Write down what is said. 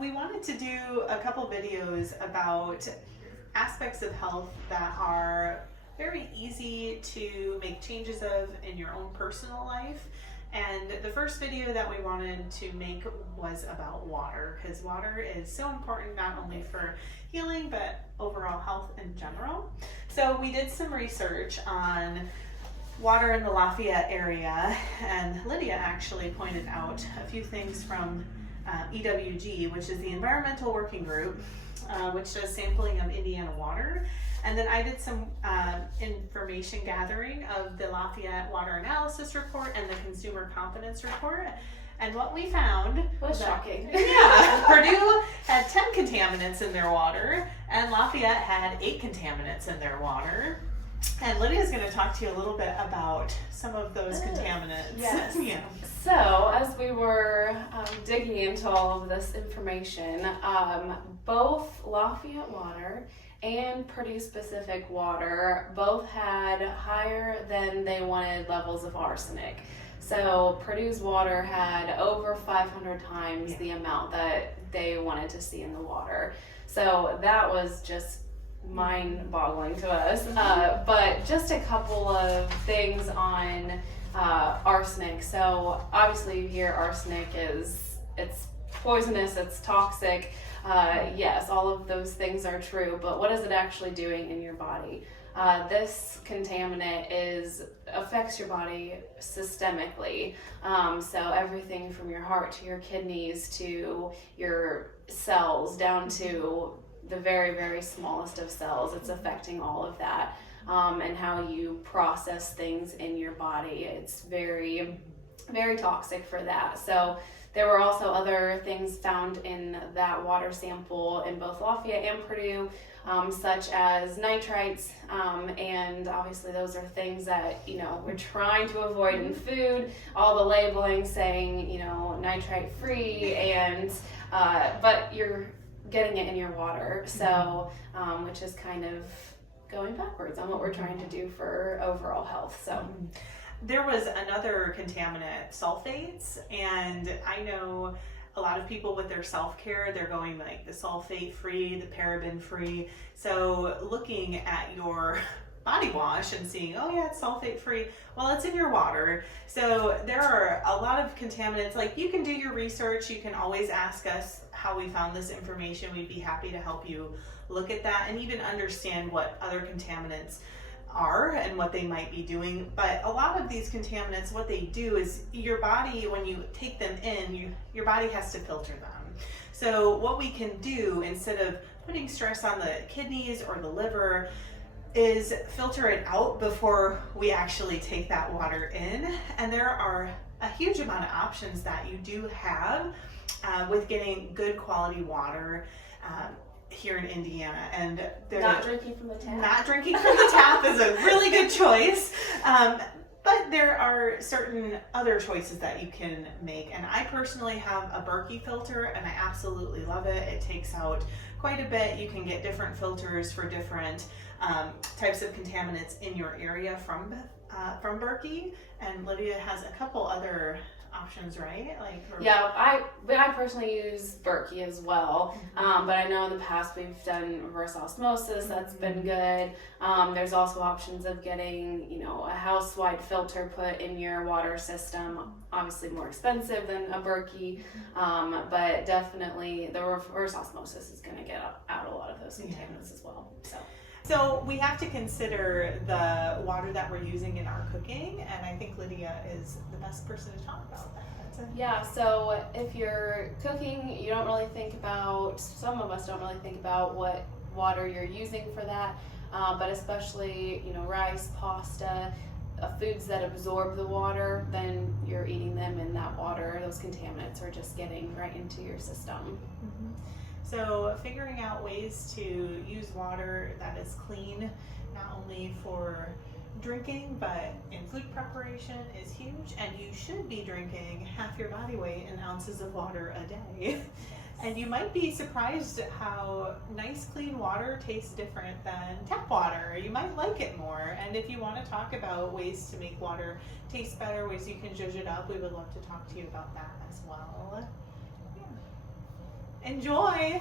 we wanted to do a couple videos about aspects of health that are very easy to make changes of in your own personal life. And the first video that we wanted to make was about water, because water is so important not only for healing but overall health in general. So we did some research on water in the Lafayette area, and Lydia actually pointed out a few things from EWG, which is the Environmental Working Group, which does sampling of Indiana water. And then I did some information gathering of the Lafayette Water Analysis Report and the Consumer Confidence Report. And what we found was shocking. Yeah, Purdue had 10 contaminants in their water, and Lafayette had 8 contaminants in their water. And Lydia's going to talk to you a little bit about some of those contaminants. Yes. Yeah. So, as we were digging into all of this information, both Lafayette water and Purdue specific water both had higher than they wanted levels of arsenic. So Purdue's water had over 500 times the amount that they wanted to see in the water. So that was just mind-boggling to us. But just a couple of things on arsenic. So obviously you hear arsenic it's poisonous, it's toxic. Yes, all of those things are true, but what is it actually doing in your body? This contaminant affects your body systemically. So everything from your heart to your kidneys to your cells down to the very, very smallest of cells. It's affecting all of that, and how you process things in your body. It's very, very toxic for that. So there were also other things found in that water sample in both Lafayette and Purdue, such as nitrites, and obviously those are things that, we're trying to avoid in food. All the labeling saying, nitrite free, and but you're getting it in your water, so which is kind of going backwards on what we're trying to do for overall health. So. There was another contaminant, sulfates, and I know a lot of people with their self-care, they're going like the sulfate-free, the paraben-free. So looking at your body wash and seeing, oh yeah, it's sulfate-free, well, it's in your water. So there are a lot of contaminants. Like, you can do your research, you can always ask us how we found this information. We'd be happy to help you look at that and even understand what other contaminants are and what they might be doing. But a lot of these contaminants, what they do is your body, when you take them in, your body has to filter them. So what we can do, instead of putting stress on the kidneys or the liver, is filter it out before we actually take that water in. And there are a huge amount of options that you do have with getting good quality water here in Indiana. And not drinking from the tap. Not drinking from the tap is a really good choice. But there are certain other choices that you can make. And I personally have a Berkey filter, and I absolutely love it. It takes out quite a bit. You can get different filters for different types of contaminants in your area from Berkey. And Lydia has a couple other options, right? Yeah, I personally use Berkey as well, but I know in the past we've done reverse osmosis. That's been good. There's also options of getting, a house-wide filter put in your water system. Obviously more expensive than a Berkey, but definitely the reverse osmosis is going to get out a lot of those contaminants as well. So we have to consider the water that we're using in our cooking, and I think Lydia is the best person to talk about that. Yeah, so if you're cooking, you don't really think about, some of us don't really think about what water you're using for that, but especially, rice, pasta, foods that absorb the water, then you're eating them in that water. Those contaminants are just getting right into your system. Mm-hmm. So figuring out ways to use water that is clean, not only for drinking, but in food preparation is huge. And you should be drinking half your body weight in ounces of water a day. And you might be surprised at how nice clean water tastes different than tap water. You might like it more. And if you want to talk about ways to make water taste better, ways you can zhuzh it up, we would love to talk to you about that as well. Enjoy.